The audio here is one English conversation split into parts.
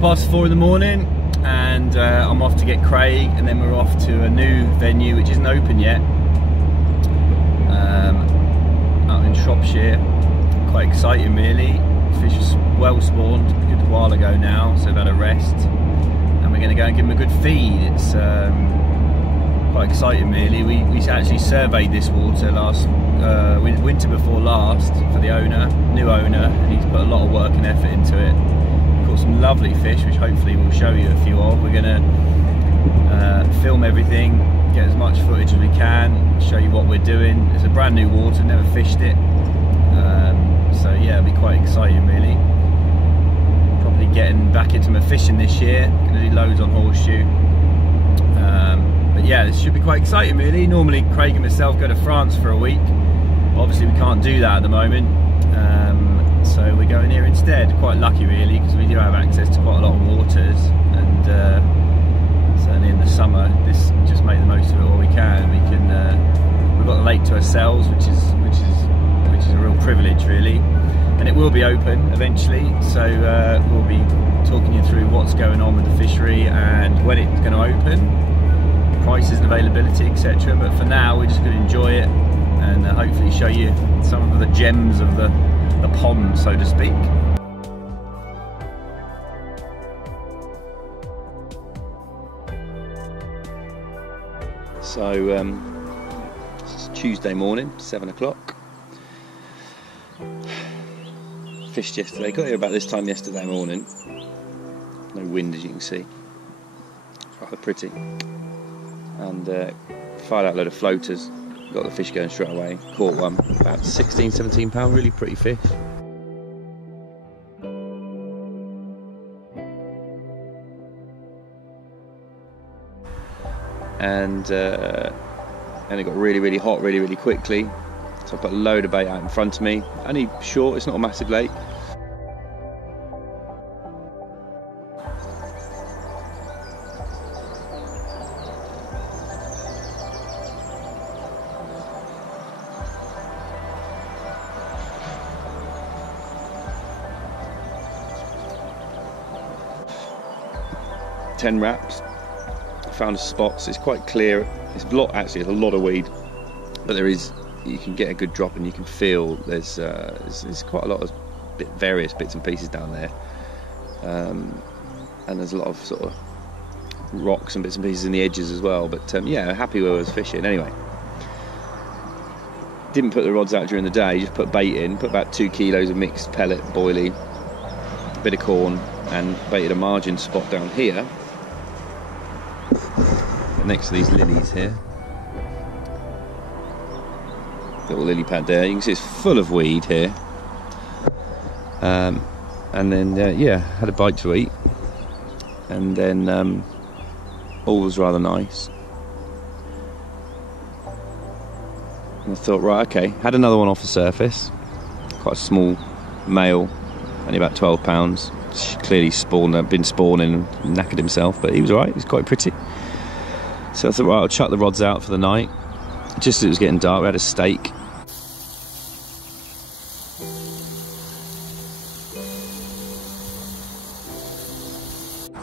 4:30 in the morning, and I'm off to get Craig, and then we're off to a new venue which isn't open yet, out in Shropshire. Quite exciting really. Fish was well spawned a good while ago now, so we've had a rest, and we're going to go and give them a good feed. It's quite exciting really. We actually surveyed this water last winter before last for the new owner, and he's put a lot of work and effort into it. Caught some lovely fish, which hopefully we'll show you a few of. We're going to film everything, get as much footage as we can, show you what we're doing. It's a brand new water, never fished it, so yeah, it'll be quite exciting really. Probably getting back into my fishing this year, going to do loads on horseshoe. But yeah, this should be quite exciting really. Normally Craig and myself go to France for a week, but obviously we can't do that at the moment, so we're going here instead. Quite lucky really, because we do have access to quite a lot of waters, and certainly in the summer this just make the most of it all we can. We've got the lake to ourselves, which is a real privilege really, and it will be open eventually, so we'll be talking you through what's going on with the fishery and when it's going to open, prices and availability, etc. But for now we're just going to enjoy it and hopefully show you some of the gems of the pond, so to speak. So it's Tuesday morning, 7 o'clock. Fished yesterday, got here about this time yesterday morning. No wind as you can see, rather pretty. And fired out a load of floaters, got the fish going straight away. Caught one, about 16-17 pound, really pretty fish. And it got really hot really quickly, so I put a load of bait out in front of me. Only short, it's not a massive lake. Ten wraps. Found a spot, so it's quite clear. It's a lot, actually, it's a lot of weed, but you can get a good drop, and you can feel there's quite a lot of various bits and pieces down there, and there's a lot of sort of rocks and bits and pieces in the edges as well. But yeah, happy where I was fishing. Anyway, didn't put the rods out during the day, just put bait in, put about 2 kilos of mixed pellet, boilie, a bit of corn, and baited a margin spot down here next to these lilies here. Little lily pad there, you can see it's full of weed here. And then yeah, had a bite to eat, and then all was rather nice. And I thought, right, okay, had another one off the surface, quite a small male, only about 12 pounds. Clearly been spawning and knackered himself, but he was alright, he's quite pretty. So I thought, right, I'll chuck the rods out for the night. Just as it was getting dark, we had a steak.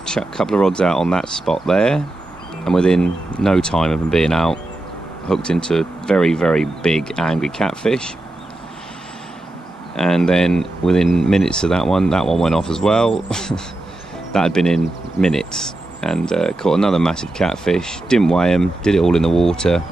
Chuck a couple of rods out on that spot there, and within no time of them being out, hooked into a very big angry catfish. And then within minutes of that one went off as well. That had been in minutes. And caught another massive catfish. Didn't weigh him, did it all in the water.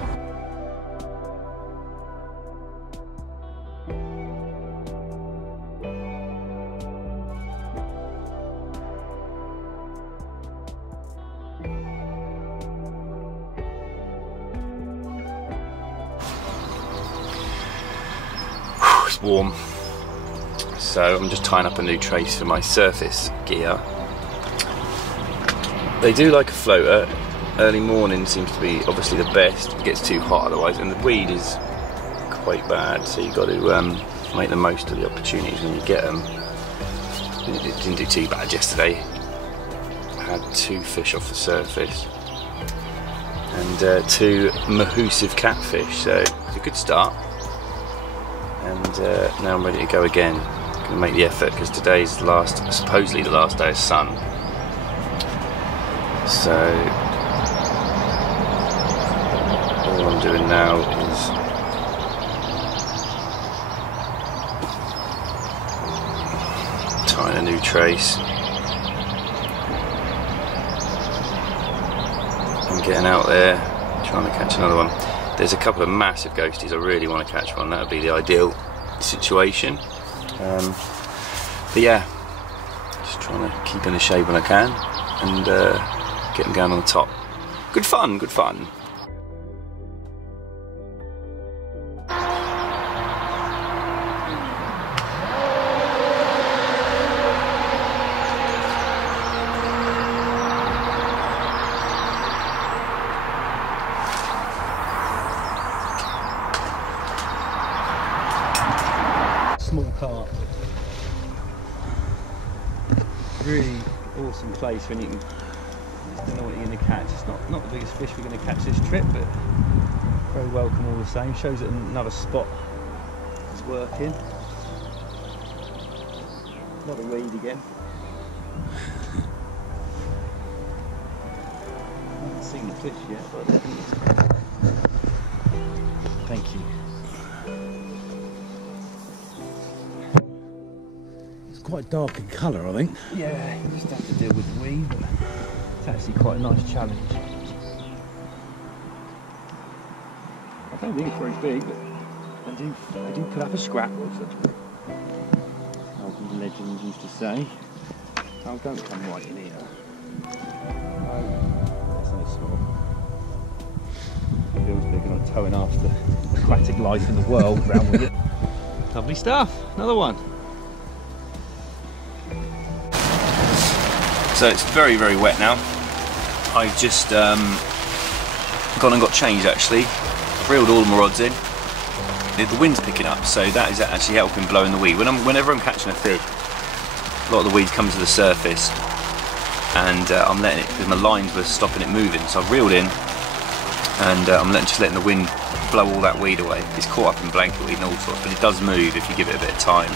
It's warm, so I'm just tying up a new trace for my surface gear. They do like a floater. Early morning seems to be obviously the best. It gets too hot otherwise, and the weed is quite bad, so you've got to make the most of the opportunities when you get them. It didn't do too bad yesterday. I had 2 fish off the surface and 2 mahoosive catfish, so it's a good start. And now I'm ready to go again. Going to make the effort, because today's supposedly the last day of sun. So all I'm doing now is tying a new trace and getting out there trying to catch another one. There's a couple of massive ghosties. I really want to catch one. That would be the ideal situation. But yeah, just trying to keep in the shade when I can and get them going on the top. Good fun, good fun. Small carp. Really awesome place when you can, don't know what you're going to catch. It's not the biggest fish we're going to catch this trip, but very welcome all the same. Shows that another spot is working. Another weed again. I haven't seen the fish yet, but thank you. Quite dark in colour, I think. Yeah, you just have to deal with the weed, but it's actually quite a nice challenge. I don't think it's very big, but they do put up a scrap, as the legends used to say. Oh, don't come right in here. No, that's no small. Feels big and I'm towing after the aquatic life in the world round with it. Lovely stuff, another one. So it's very, very wet now. I've just gone and got changed actually. I've reeled all my rods in. The wind's picking up, so that is actually helping blowing the weed. Whenever I'm catching a fish, a lot of the weeds come to the surface and I'm letting it, because my lines were stopping it moving. So I've reeled in and I'm just letting the wind blow all that weed away. It's caught up in blanket weed and all sorts, but it does move if you give it a bit of time.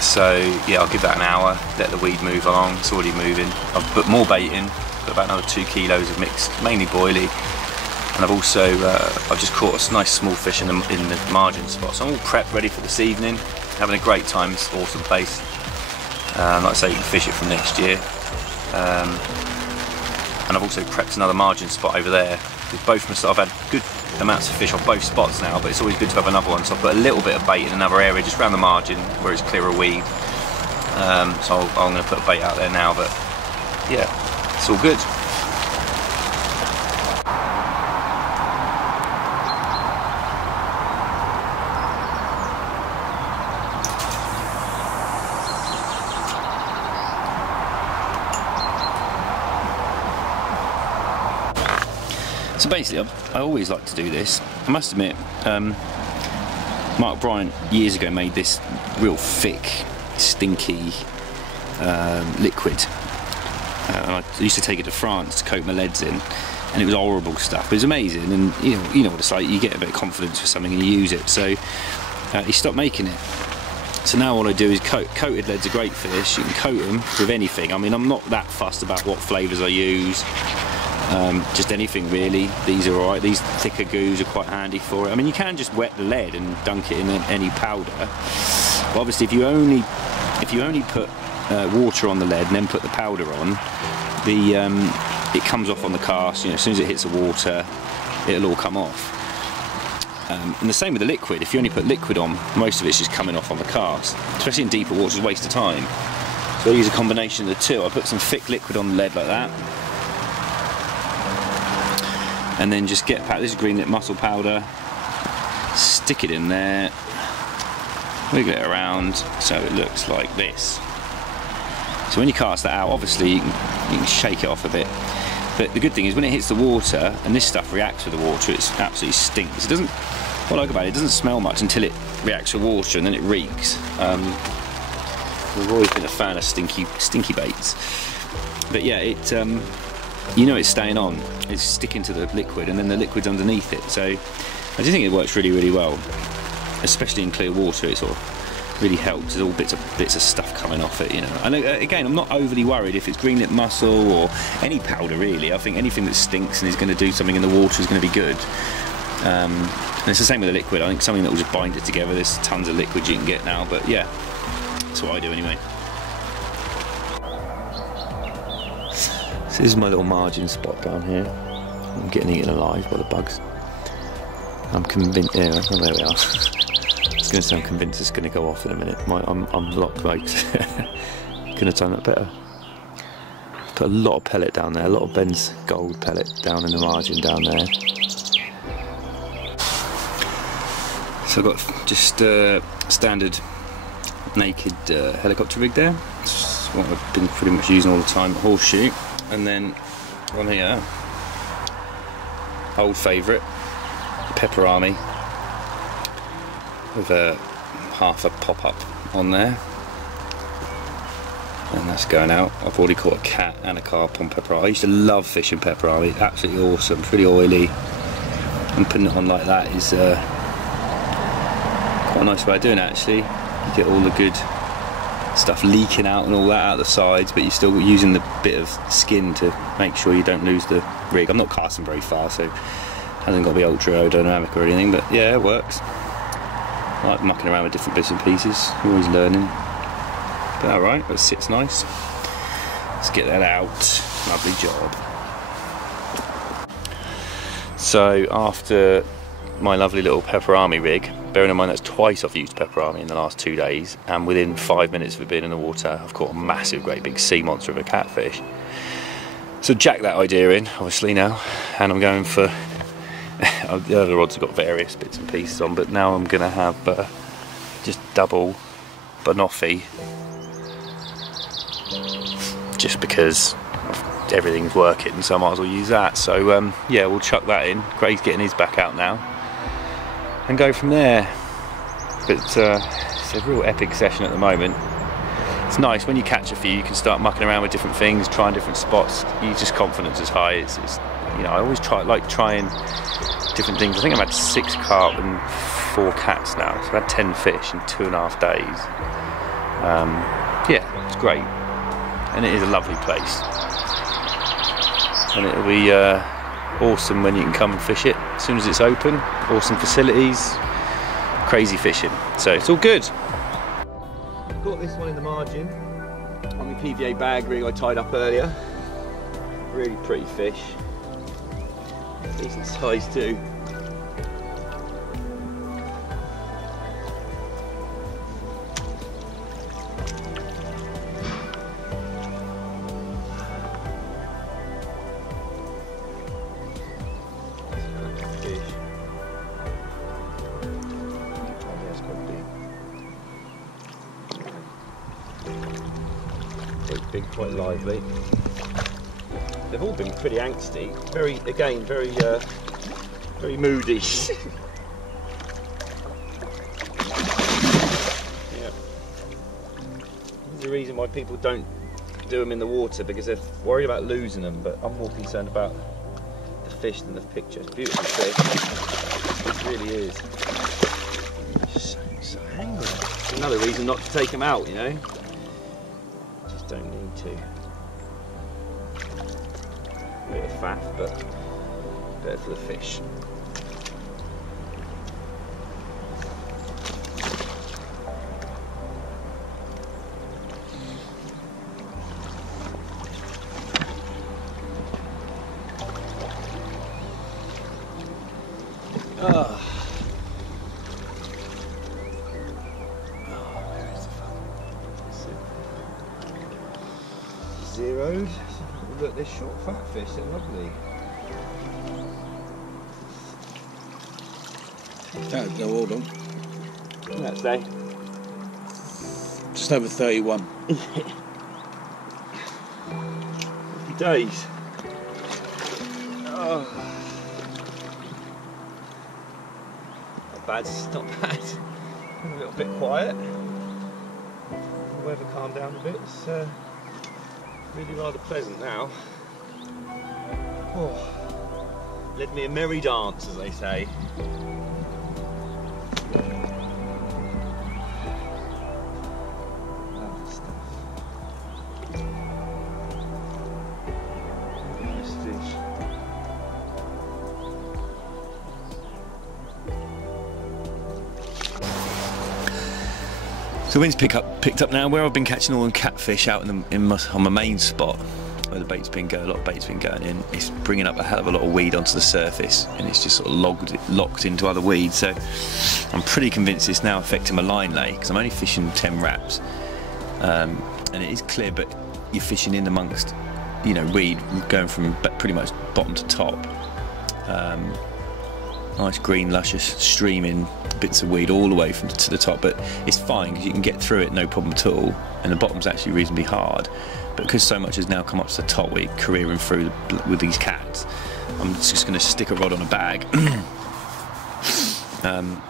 So yeah, I'll give that an hour, let the weed move along. It's already moving. I've put more bait in, put about another 2 kilos of mixed, mainly boilie, and I've also I've just caught a nice small fish in the margin spot. So I'm all prepped, ready for this evening. Having a great time. It's an awesome place. Like I say, you can fish it from next year. And I've also prepped another margin spot over there. With both I've had good amounts of fish on both spots now, but it's always good to have another one. So I've put a little bit of bait in another area just around the margin where it's clear of weed. So I'm going to put a bait out there now, but yeah, it's all good. So basically, I always like to do this. I must admit, Mark Bryant years ago made this real thick, stinky liquid. And I used to take it to France to coat my leads in, and it was horrible stuff. It was amazing, and you know what it's like. You get a bit of confidence for something and you use it. So he stopped making it. So now what I do is coated leads are great fish. You can coat them with anything. I mean, I'm not that fussed about what flavours I use. Just anything really. These are alright. These thicker goos are quite handy for it. I mean, you can just wet the lead and dunk it in any powder. But obviously, if you only put water on the lead and then put the powder on, it comes off on the cast. You know, as soon as it hits the water, it'll all come off. And the same with the liquid. If you only put liquid on, most of it's just coming off on the cast. Especially in deeper water, it's a waste of time. So I use a combination of the two. I put some thick liquid on the lead like that. And then just get this is green lip mussel powder, stick it in there, wiggle it around so it looks like this. So when you cast that out, obviously you can shake it off a bit. But the good thing is when it hits the water, and this stuff reacts with the water, it absolutely stinks. It doesn't, what I like about it, it doesn't smell much until it reacts with water, and then it reeks. I've always been a fan of stinky baits. But yeah, you know it's staying on. It's sticking to the liquid, and then the liquid's underneath it. So I do think it works really, really well, especially in clear water. It sort of really helps. There's all bits of stuff coming off it, you know. And again, I'm not overly worried if it's green lip mussel or any powder really. I think anything that stinks and is going to do something in the water is going to be good. And it's the same with the liquid. I think something that will just bind it together. There's tons of liquid you can get now, but yeah, that's what I do anyway. So this is my little margin spot down here. I'm getting eaten alive by the bugs. I'm convinced. Yeah, there we are. It's going to sound convinced it's going to go off in a minute. I'm locked, mate. Couldn't have done that better. Put a lot of pellet down there, a lot of Ben's gold pellet down in the margin down there. So I've got just standard naked helicopter rig there. It's what I've been pretty much using all the time, horseshoe. And then on here, old favourite, Pepper Army, with half a pop-up on there, and that's going out. I've already caught a cat and a carp on Pepper Army. I used to love fishing Pepper Army, absolutely awesome, pretty oily, and putting it on like that is quite a nice way of doing it actually. You get all the good stuff leaking out and all that out the sides, but you're still using the bit of skin to make sure you don't lose the rig. I'm not casting very far, so it hasn't got to be ultra aerodynamic or anything, but yeah, it works. I like mucking around with different bits and pieces, you're always learning. But alright, that sits nice. Let's get that out. Lovely job. So after my lovely little Pepper Army rig, bearing in mind that's twice I've used Pepper Army in the last 2 days, and within 5 minutes of it being in the water I've caught a massive great big sea monster of a catfish. So jack that idea in obviously now, and I'm going for the other rods have got various bits and pieces on, but now I'm going to have just double banoffee, just because everything's working, so I might as well use that. So yeah, we'll chuck that in. Craig's getting his back out now and go from there. But it's a real epic session at the moment. It's nice when you catch a few, you can start mucking around with different things, trying different spots. You just confidence is high. It's you know, I always like trying different things. I think I've had 6 carp and 4 cats now, so I've had 10 fish in 2.5 days. Yeah, it's great, and it is a lovely place, and it'll be awesome when you can come and fish it as soon as it's open. Awesome facilities, crazy fishing, so it's all good. Got this one in the margin on the PVA bag rig I tied up earlier. Really pretty fish, decent size too. Big, quite lively. They've all been pretty angsty. Very moody. Yeah. There's a reason why people don't do them in the water, because they're worried about losing them. But I'm more concerned about the fish than the picture. It's a beautiful fish. It really is. So angry. It's another reason not to take them out, you know. Don't need to. A bit of faff, but better for the fish. Zeroed. Look, they're short fat fish, they're lovely. That'll go all on. Let's say. Just over 31. Happy days. Oh. Not bad, not bad. A little bit quiet. The weather calmed down a bit. It's really rather pleasant now. Oh, led me a merry dance, as they say. So wind's picked up now. Where I've been catching all the catfish out on my main spot, where the bait's been going, a lot of bait's been going in, it's bringing up a hell of a lot of weed onto the surface, and it's just sort of locked into other weeds. So I'm pretty convinced it's now affecting my line lay, because I'm only fishing 10 wraps, and it is clear, but you're fishing in amongst, you know, weed going from pretty much bottom to top. Nice green, luscious, streaming bits of weed all the way to the top, but it's fine because you can get through it, no problem at all, and the bottom's actually reasonably hard. But because so much has now come up to the top, we're careering through with these cats, I'm just going to stick a rod on a bag and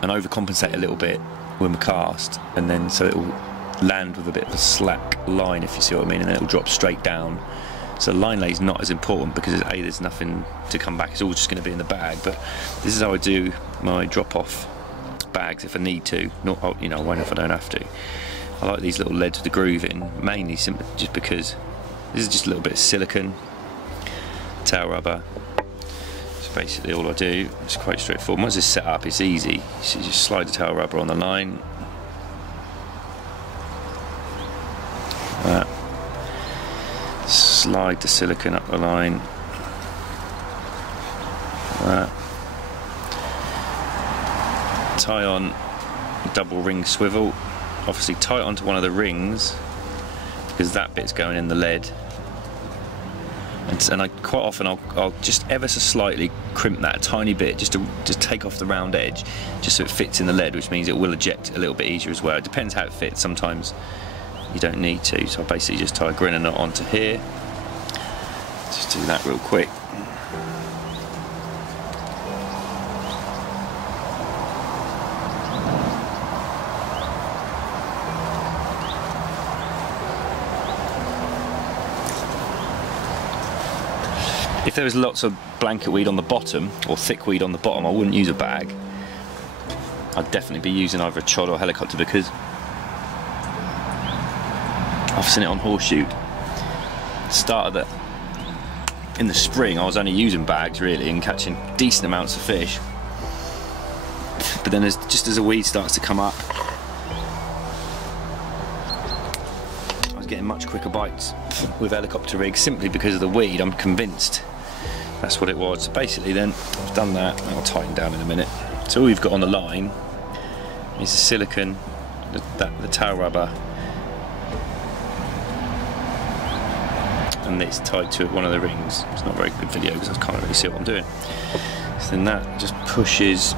overcompensate a little bit with my cast, and then so it'll land with a bit of a slack line, if you see what I mean, and then it'll drop straight down. So line lay is not as important because A, there's nothing to come back, it's all just going to be in the bag. But this is how I do my drop-off bags if I need to. Not, you know, I won't if I don't have to. I like these little leads with the groove in, mainly simply just because this is just a little bit of silicone, tail rubber. That's basically all I do. It's quite straightforward. Once it's set up, it's easy. So you just slide the tail rubber on the line. Like that. Slide the silicone up the line, like that. Tie on a double ring swivel, obviously tie it onto one of the rings because that bit's going in the lead, and I quite often I'll just ever so slightly crimp that a tiny bit just to take off the round edge, just so it fits in the lead, which means it will eject a little bit easier as well. It depends how it fits, sometimes you don't need to, so I basically just tie a grinner knot onto here. Just do that real quick. If there was lots of blanket weed on the bottom, or thick weed on the bottom, I wouldn't use a bag. I'd definitely be using either a chod or a helicopter, because I've seen it on horseshoe. In the spring I was only using bags really and catching decent amounts of fish, but then just as the weed starts to come up, I was getting much quicker bites with helicopter rigs simply because of the weed. I'm convinced that's what it was. So basically then I've done that, and I'll tighten down in a minute. So all we've got on the line is the silicone, the tail rubber, and it's tied to one of the rings. It's not a very good video because I can't really see what I'm doing. So then that just pushes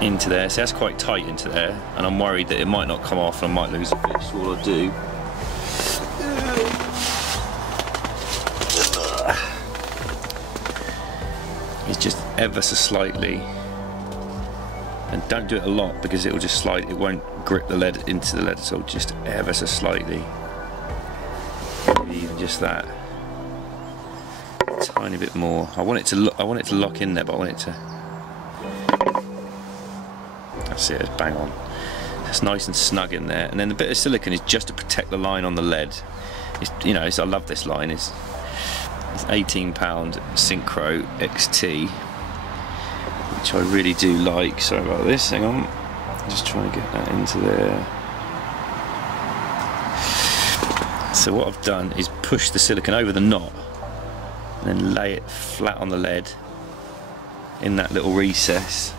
into there. So that's quite tight into there, and I'm worried that it might not come off and I might lose a fish. So all I do is just ever so slightly, and don't do it a lot because it will just slide, it won't grip the lead into the lead at all, just ever so slightly. Even just that, a tiny bit more. I want it to lock in there, but I want it to. That's it. It's bang on. It's nice and snug in there. And then the bit of silicone is just to protect the line on the lead. It's, you know, I love this line. It's 18 pound Synchro XT, which I really do like. Sorry about this. Hang on. I'm just trying to get that into there. So what I've done is push the silicone over the knot and then lay it flat on the lead in that little recess,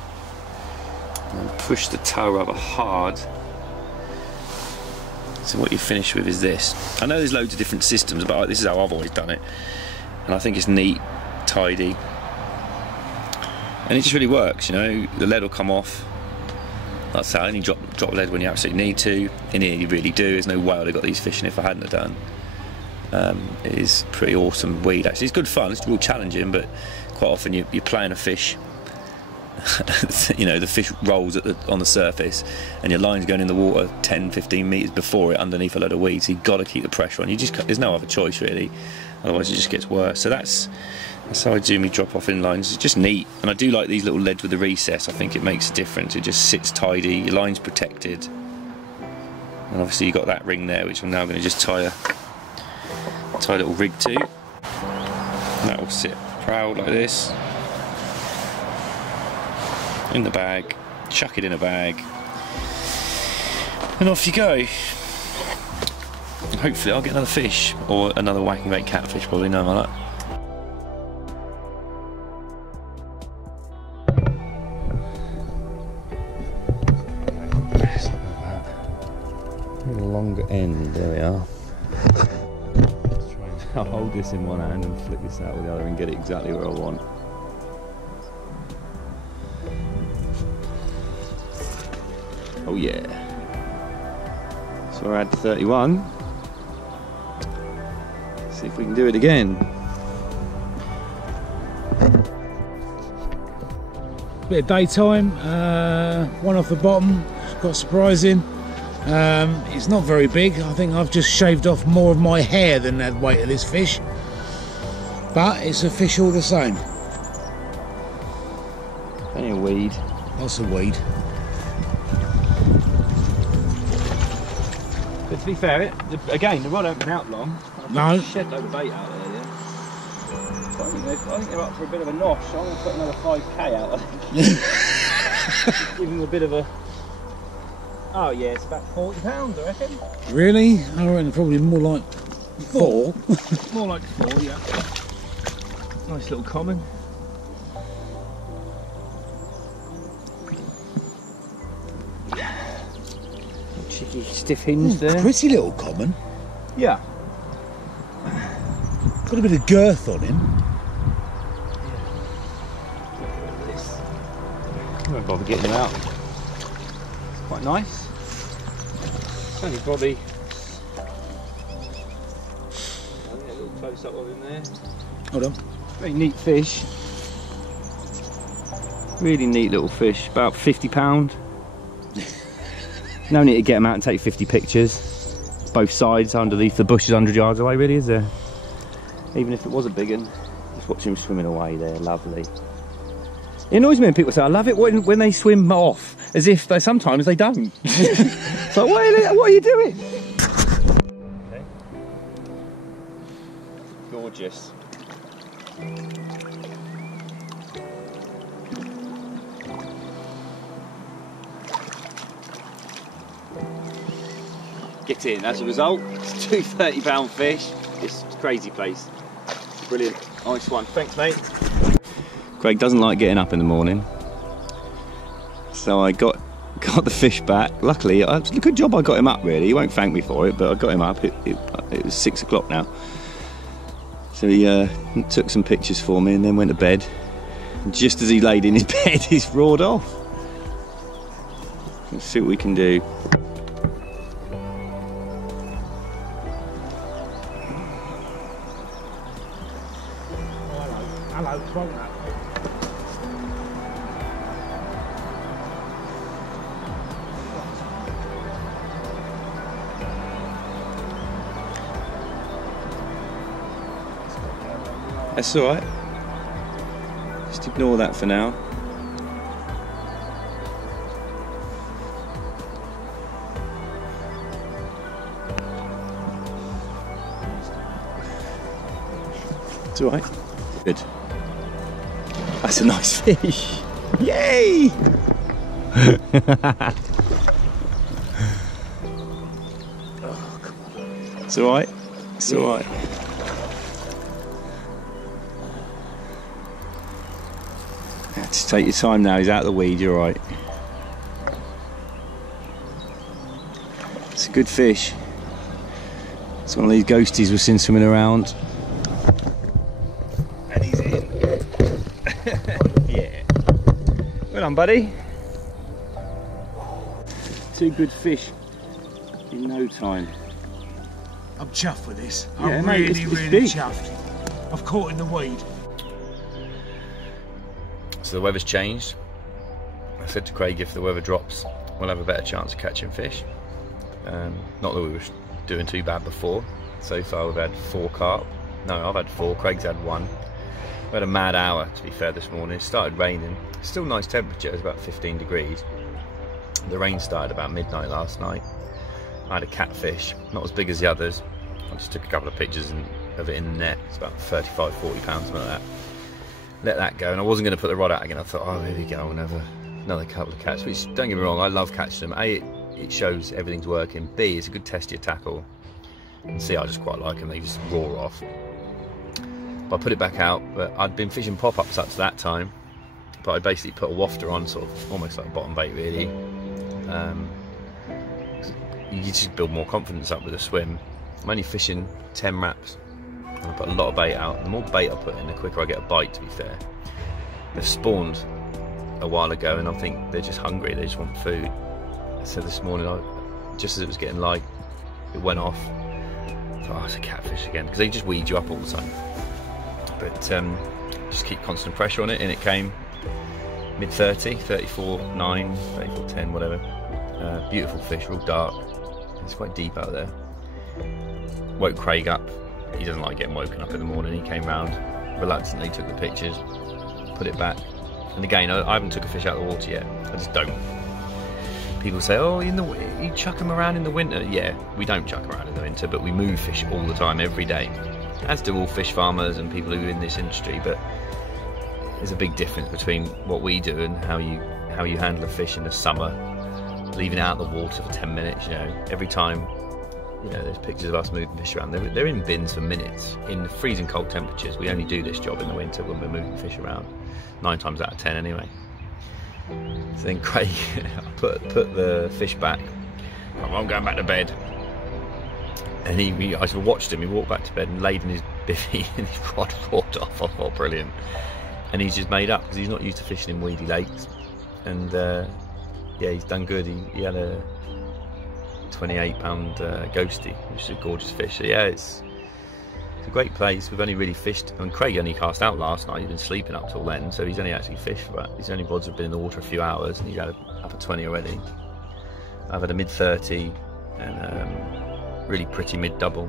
and then push the tail rubber hard. So what you finish with is this. I know there's loads of different systems, but this is how I've always done it, and I think it's neat, tidy, and it just really works. You know, the lead will come off. Like I say, I only drop lead when you absolutely need to. In here you really do. There's no way I'd have got these fishing if I hadn't have done. It is pretty awesome weed actually. It's good fun, it's real challenging, but quite often you're playing a fish. You know, the fish rolls on the surface and your line's going in the water 10-15 metres before it underneath a load of weeds, so you've got to keep the pressure on. There's no other choice really, otherwise it just gets worse. So that's how I do me drop off in lines. It's just neat, and I do like these little leads with the recess. I think it makes a difference. It just sits tidy, your line's protected, and obviously you've got that ring there, which I'm now going to just tie a little rig to, and that will sit proud like this in the bag. Chuck it in a bag, And off you go. Hopefully I'll get another fish, or another whacking bait catfish, probably, no my luck. A longer end, there we are. I'll hold this in one hand and flip this out with the other and get it exactly where I want. Oh yeah. So we're at 31. See if we can do it again. Bit of daytime, one off the bottom, it's quite surprising. It's not very big. I think I've just shaved off more of my hair than the weight of this fish, but it's a fish all the same. Plenty of weed. Lots of weed. But to be fair, again, the rod hasn't been out long. No. Shed load of bait out there, yeah. So I think they're up for a bit of a nosh. So I'm going to put another 5k out, I think. Give them a bit of a... Oh yeah, it's about £40, I reckon. Really? I reckon probably more like 4. More like 4, yeah. Nice little common. Cheeky stiff hinge there. Pretty little common. Yeah. Got a bit of girth on him. I won't bother getting him out. It's quite nice. It's only probably... a little close up of him there. Hold on. Very neat fish. Really neat little fish. About £50. No need to get him out and take 50 pictures. Both sides, underneath the bushes, 100 yards away, really, is there? Even if it was a big one. Just watch him swimming away there, lovely. It annoys me when people say, I love it when they swim off, as if sometimes they don't. So what are you doing? Okay. Gorgeous. Get in, as a result, it's 2 £30 fish. It's a crazy place. Brilliant, nice one. Thanks, mate. Craig doesn't like getting up in the morning, so I got the fish back. Luckily, it's a good job I got him up, really. He won't thank me for it, but I got him up. It was 6 o'clock now. So he took some pictures for me and then went to bed. And just as he laid in his bed, he's roared off. Let's see what we can do. Hello, won't that? That's all right. Just ignore that for now. It's all right. Good. That's a nice fish. Yay! Oh, come on. It's all right. It's all right. Just take your time now. He's out of the weed. You're all right. It's a good fish. It's one of these ghosties we've seen swimming around. And he's in. Yeah. Well done, buddy. 2 good fish in no time. I'm chuffed with this. Yeah, I'm mate, really, it's really big. chuffed. I've caught in the weed. So the weather's changed. I said to Craig, if the weather drops, we'll have a better chance of catching fish. Not that we were doing too bad before. So far we've had 4 carp. No, I've had 4, Craig's had 1. We had a mad hour, to be fair, this morning. It started raining. Still nice temperature, it was about 15 degrees. The rain started about midnight last night. I had a catfish, not as big as the others. I just took a couple of pictures of it in the net. It's about 35, 40 pounds, something like that. Let that go, and I wasn't going to put the rod out again. I thought, oh, here we go, another couple of catch. Which, don't get me wrong, I love catching them. A, it shows everything's working. B, it's a good test of your tackle. And C, I just quite like them, they just roar off. But I put it back out, but I'd been fishing pop-ups up to that time, but I basically put a wafter on, sort of almost like bottom bait really. You just build more confidence up with a swim. I'm only fishing 10 wraps, and I put a lot of bait out. The more bait I put in, the quicker I get a bite, to be fair. They've spawned a while ago, and I think they're just hungry, they just want food. So this morning, just as it was getting light, it went off. I thought, oh, it's a catfish again, because they just weed you up all the time. But just keep constant pressure on it, and it came mid-30, 34.9, 34.10, whatever. Beautiful fish, real dark. It's quite deep out there. Woke Craig up. He doesn't like getting woken up in the morning. He came round, reluctantly took the pictures, put it back. And again, I haven't took a fish out of the water yet. I just don't. People say, oh, you chuck them around in the winter. Yeah, we don't chuck around in the winter, but we move fish all the time, every day. As do all fish farmers and people who are in this industry. But there's a big difference between what we do and how you handle a fish in the summer. Leaving it out of the water for 10 minutes, you know. Every time, you know, there's pictures of us moving fish around. They're in bins for minutes. In freezing cold temperatures, we only do this job in the winter when we're moving fish around. 9 times out of 10 anyway. So then Craig put the fish back. I'm going back to bed. And I sort of watched him. He walked back to bed and laid in his bivvy and his rod walked off. I thought, brilliant. And he's just made up because he's not used to fishing in weedy lakes. And yeah, he's done good. He had a 28-pound ghostie, which is a gorgeous fish. So yeah, it's a great place. We've only really fished, I mean, Craig only cast out last night. He'd been sleeping up till then, so he's only actually fished for that. His only rods have been in the water a few hours, and he's had up a 20 already. I've had a mid-30 and really pretty mid-double,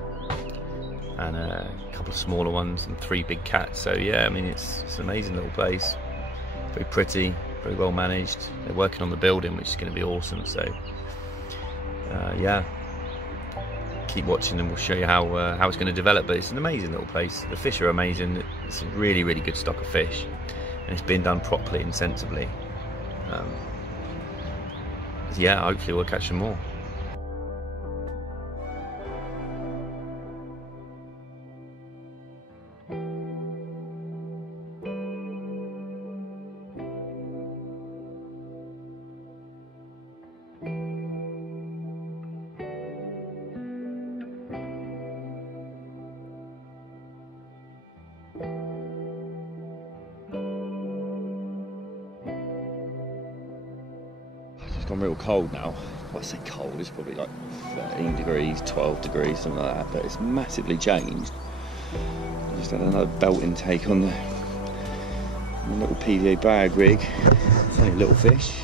and a couple of smaller ones and 3 big cats. So yeah, I mean, it's an amazing little place. Very pretty, very well managed. They're working on the building, which is going to be awesome. So yeah, keep watching and we'll show you how it's going to develop. But it's an amazing little place. The fish are amazing. It's a really, really good stock of fish, and it's been done properly and sensibly. Yeah, hopefully we'll catch some more. It's gone real cold now. Well, I say cold, it's probably like 13 degrees, 12 degrees, something like that, but it's massively changed. I just had another belt intake on the little PVA bag rig. It's only a little fish.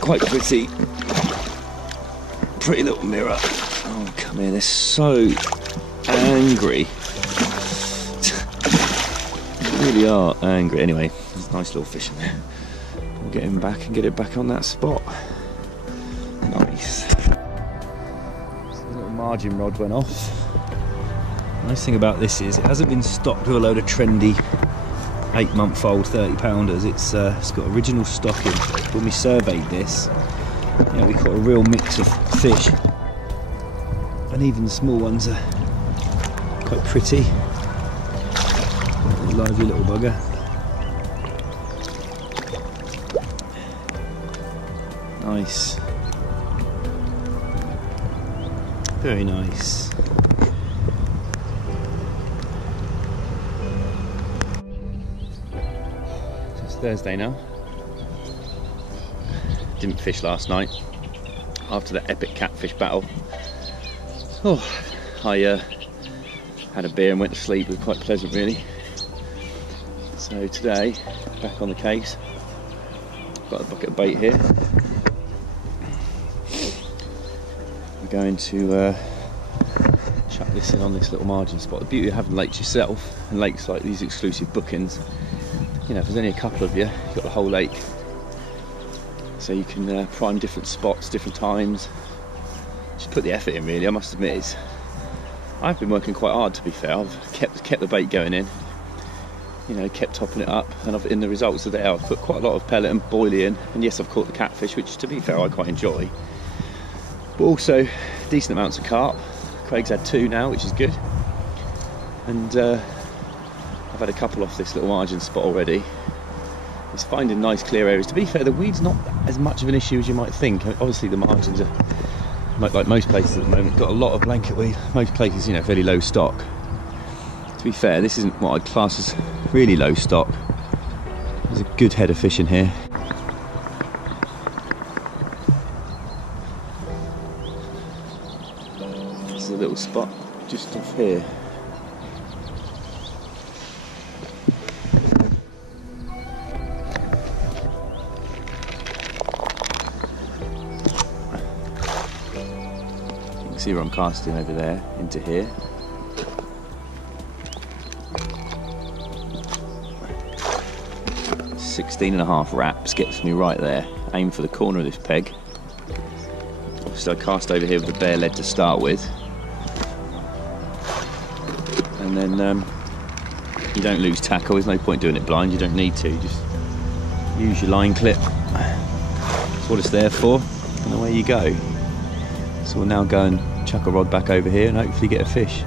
Quite pretty. Pretty little mirror. Oh, come here, they're so angry. They really are angry. Anyway, there's a nice little fish in there. We'll get him back and get it back on that spot. Nice. So the little margin rod went off. The nice thing about this is it hasn't been stocked with a load of trendy 8-month-old 30-pounders. It's got original stocking. When we surveyed this, you know, we got a real mix of fish, and even the small ones are quite pretty. Lively little bugger. Nice. Very nice. So it's Thursday now. Didn't fish last night after the epic catfish battle. Oh, I had a beer and went to sleep. It was quite pleasant, really. So today, back on the case. Got a bucket of bait here. We're going to chuck this in on this little margin spot. The beauty of having lakes yourself, and lakes like these exclusive bookings, you know, if there's only a couple of you, you've got the whole lake. So you can prime different spots, different times. Just put the effort in, really. I must admit, I've been working quite hard, to be fair. I've kept the bait going in. you know, kept topping it up, and in the results are there. I've put quite a lot of pellet and boilie in, and yes, I've caught the catfish, which to be fair I quite enjoy, but also decent amounts of carp. Craig's had 2 now, which is good, and I've had a couple off this little margin spot already. It's finding nice clear areas. To be fair, the weed's not as much of an issue as you might think. Obviously the margins are, like most places at the moment, got a lot of blanket weed. Most places, you know, fairly low stock. To be fair, this isn't what I'd class as really low stock. There's a good head of fish in here. This is a little spot just off here. You can see where I'm casting over there into here. $16.5 wraps gets me right there. Aim for the corner of this peg. Obviously I cast over here with the bare lead to start with, and then you don't lose tackle. There's no point doing it blind, you don't need to, just use your line clip. That's what it's there for, and away you go. So we'll now go and chuck a rod back over here and hopefully get a fish.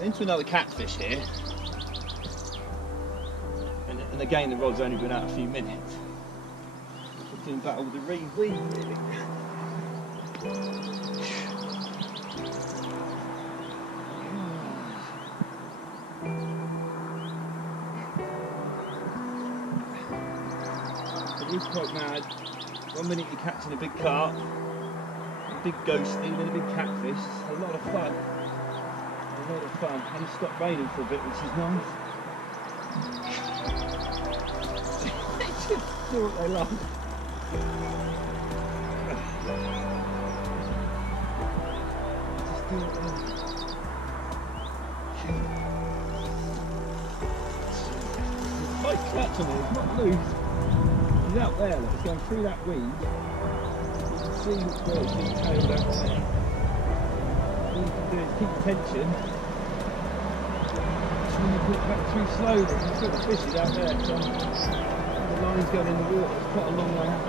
Into another catfish here, and again the rod's only been out a few minutes. Looking about all the weed really. It is quite mad. 1 minute you're catching a big carp, a big ghosty, then a big catfish. It's a lot of fun. A lot of fun, and it stopped raining for a bit, which is nice. They just do what they love. Just do what they love. It's quite clutch on it, it's not loose. He's out there, look, he's going through that weed. You can see where it's being tailed out there. All you can do is keep tension. When you put it back through slowly, you see the fish is out there, so the line's going in the water, it's quite a long way out.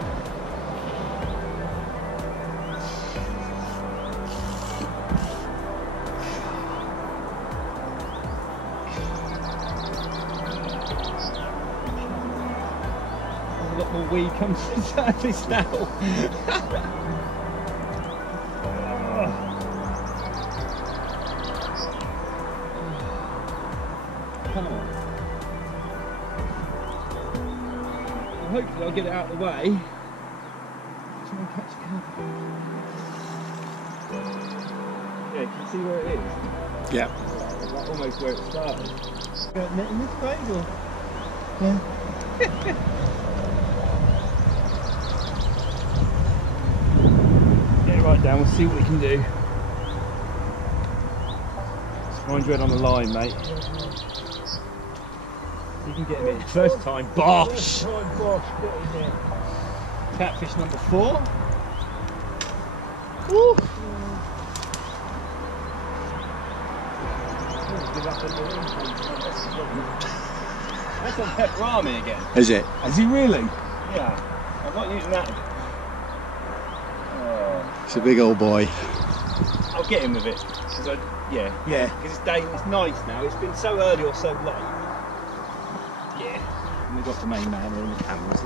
There's a lot more weed comes to the surface now. Hopefully I'll get it out of the way. Try and catch a carp. Yeah, can you see where it is? Yeah. Like almost where it started. Got a net in this bag or? Yeah. Get it right down, we'll see what we can do. Just mind you head on the line, mate. You can get him in. First time, Bosh! First time, Bosh, get in there. Catfish number 4. Woo! That's on pepperami again. Is it? Has he really? Yeah. I'm not using that. It's a big old boy. I'll get him with it. Yeah. Because it's nice now. It's been so early or so late. Yeah. And we've got the main man and all the cameras.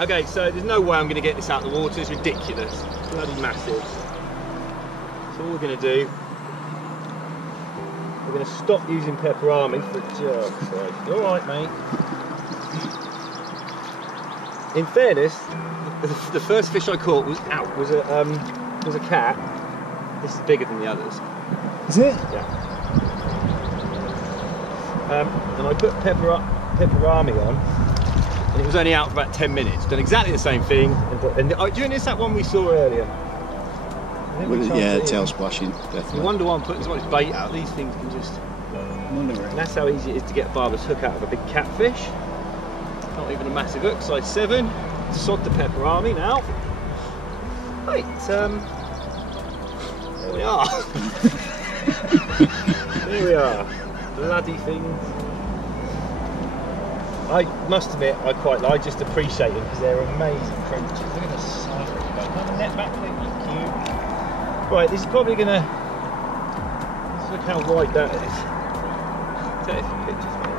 Okay, so there's no way I'm going to get this out of the water. It's ridiculous. It's bloody massive. So all we're going to do, we're going to stop using pepperami for jerk. All right, mate. In fairness, the first fish I caught was a cat. This is bigger than the others. Is it? Yeah. And I put pepperami on, and it was only out for about 10 minutes. Done exactly the same thing. And during this, that one we saw earlier. Yeah, tail splashing, definitely. You wonder why I'm putting so much bait out. These things can just. And that's how easy it is to get a barber's hook out of a big catfish. Not even a massive hook, size 7. Sod the pepperami now. Right, there we are. There we are. Bloody things. I must admit, I just appreciate them because they're amazing creatures. Look at the size of them. Have a net back, thank you. Right, this is probably gonna. Let's look how wide that is. Take some pictures, mate.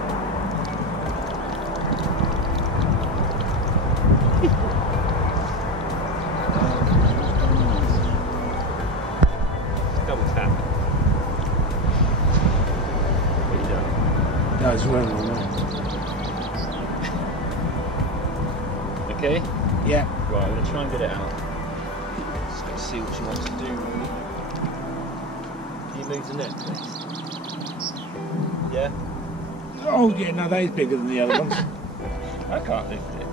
Double tap. What are you doing? No, it's running on that. Okay. Yeah. Right, I'm going to try and get it out. Just going to see what she wants to do, really. Can you move the net, please? Yeah? Oh, yeah, no, that is bigger than the other ones. I can't lift it.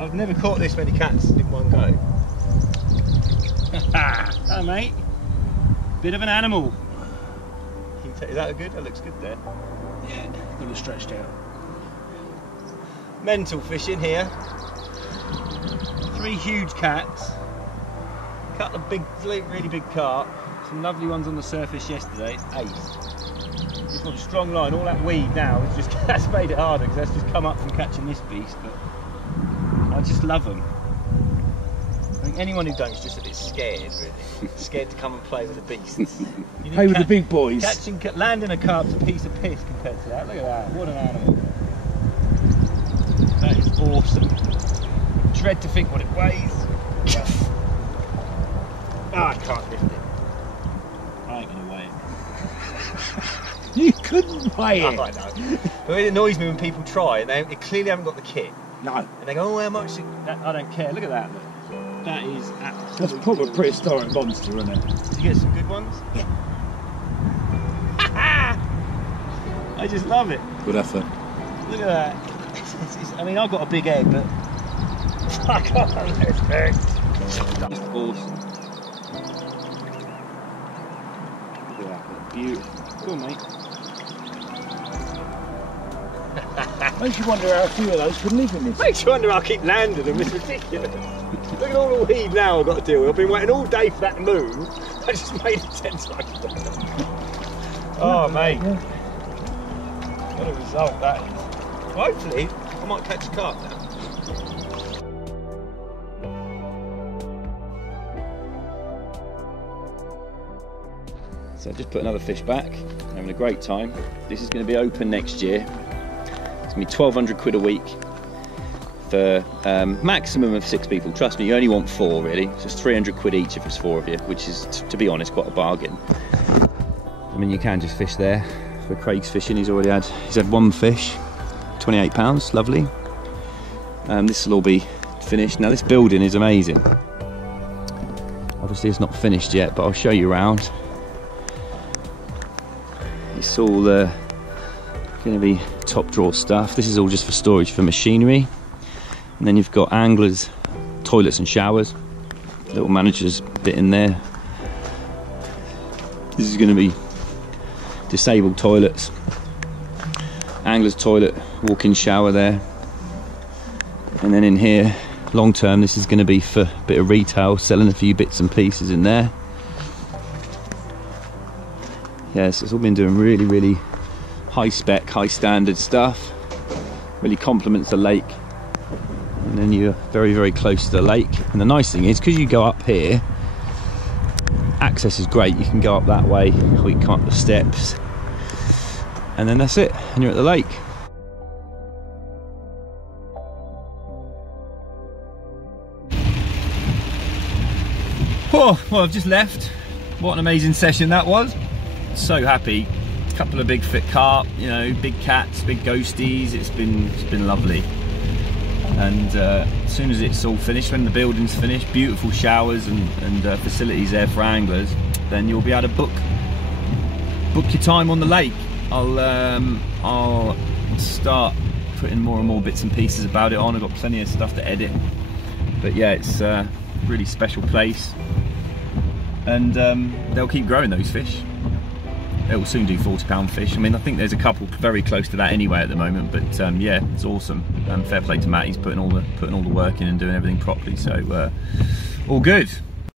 I've never caught this many cats in one go. Hello, mate. Bit of an animal. Is that good? That looks good there. Yeah, got it stretched out. Mental fishing here. 3 huge cats. A couple of big, really big carp. Some lovely ones on the surface yesterday. It's ace. It's got a strong line. All that weed now is just that's made it harder because that's just come up from catching this beast. But I just love them. I think anyone who don't is just a bit scared, really. Scared to come and play with the beasts. Play with the big boys. Landing a carp's a piece of piss compared to that. Look at that. What an animal. That is awesome. Dread to think what it weighs. Oh, I can't lift it. I ain't gonna weigh it. You couldn't weigh it. Oh, I know. But it annoys me when people try and they clearly haven't got the kit. No. And they go, oh, how much? I don't care. Look at that. Look. That is absolutely. That's proper prehistoric monster, isn't it? Did you get some good ones? Yeah. I just love it. Good effort. Look at that. I mean, I've got a big head, but I can't lift it. That's awesome. Look at that. Beautiful. Cool, mate. Makes you wonder how a few of those could live in this. Makes you wonder how I keep landing them. It's ridiculous. Look at all the weed now I've got to deal with. I've been waiting all day for that to move. I just made it 10 times better. Oh, mate. Yeah. What a result that is. Hopefully, I might catch a carp now. So I just put another fish back, having a great time. This is going to be open next year. It's going to be 1,200 quid a week for maximum of 6 people. Trust me, you only want 4 really. It's just 300 quid each if it's 4 of you, which is, to be honest, quite a bargain. I mean, you can just fish there. For Craig's fishing, he's had 1 fish, £28, lovely. This will all be finished. Now this building is amazing. Obviously it's not finished yet, but I'll show you around. It's all going to be top drawer stuff. This is all just for storage for machinery. And then you've got anglers, toilets and showers. little manager's bit in there. This is going to be disabled toilets, angler's toilet, walk-in shower there, and then in here, long term, this is going to be for a bit of retail, selling a few bits and pieces in there. Yes, it's all been doing really, really high spec, high standard stuff. Really complements the lake. And then you're very, very close to the lake. And the nice thing is, because you go up here, access is great. You can go up that way, or you can come up the steps. And then that's it, and you're at the lake. Oh, well, I've just left. What an amazing session that was. So happy. A couple of big fit carp, you know, big cats, big ghosties. It's been lovely. And as soon as it's all finished, when the building's finished, beautiful showers and facilities there for anglers, then you'll be able to book your time on the lake. I'll start putting more and more bits and pieces about it on. I've got plenty of stuff to edit, but yeah, it's a really special place, and they'll keep growing those fish. It will soon do 40-pound fish. I mean, I think there's a couple very close to that anyway at the moment, but yeah, it's awesome. Fair play to Matt, he's putting all the work in and doing everything properly, so all good.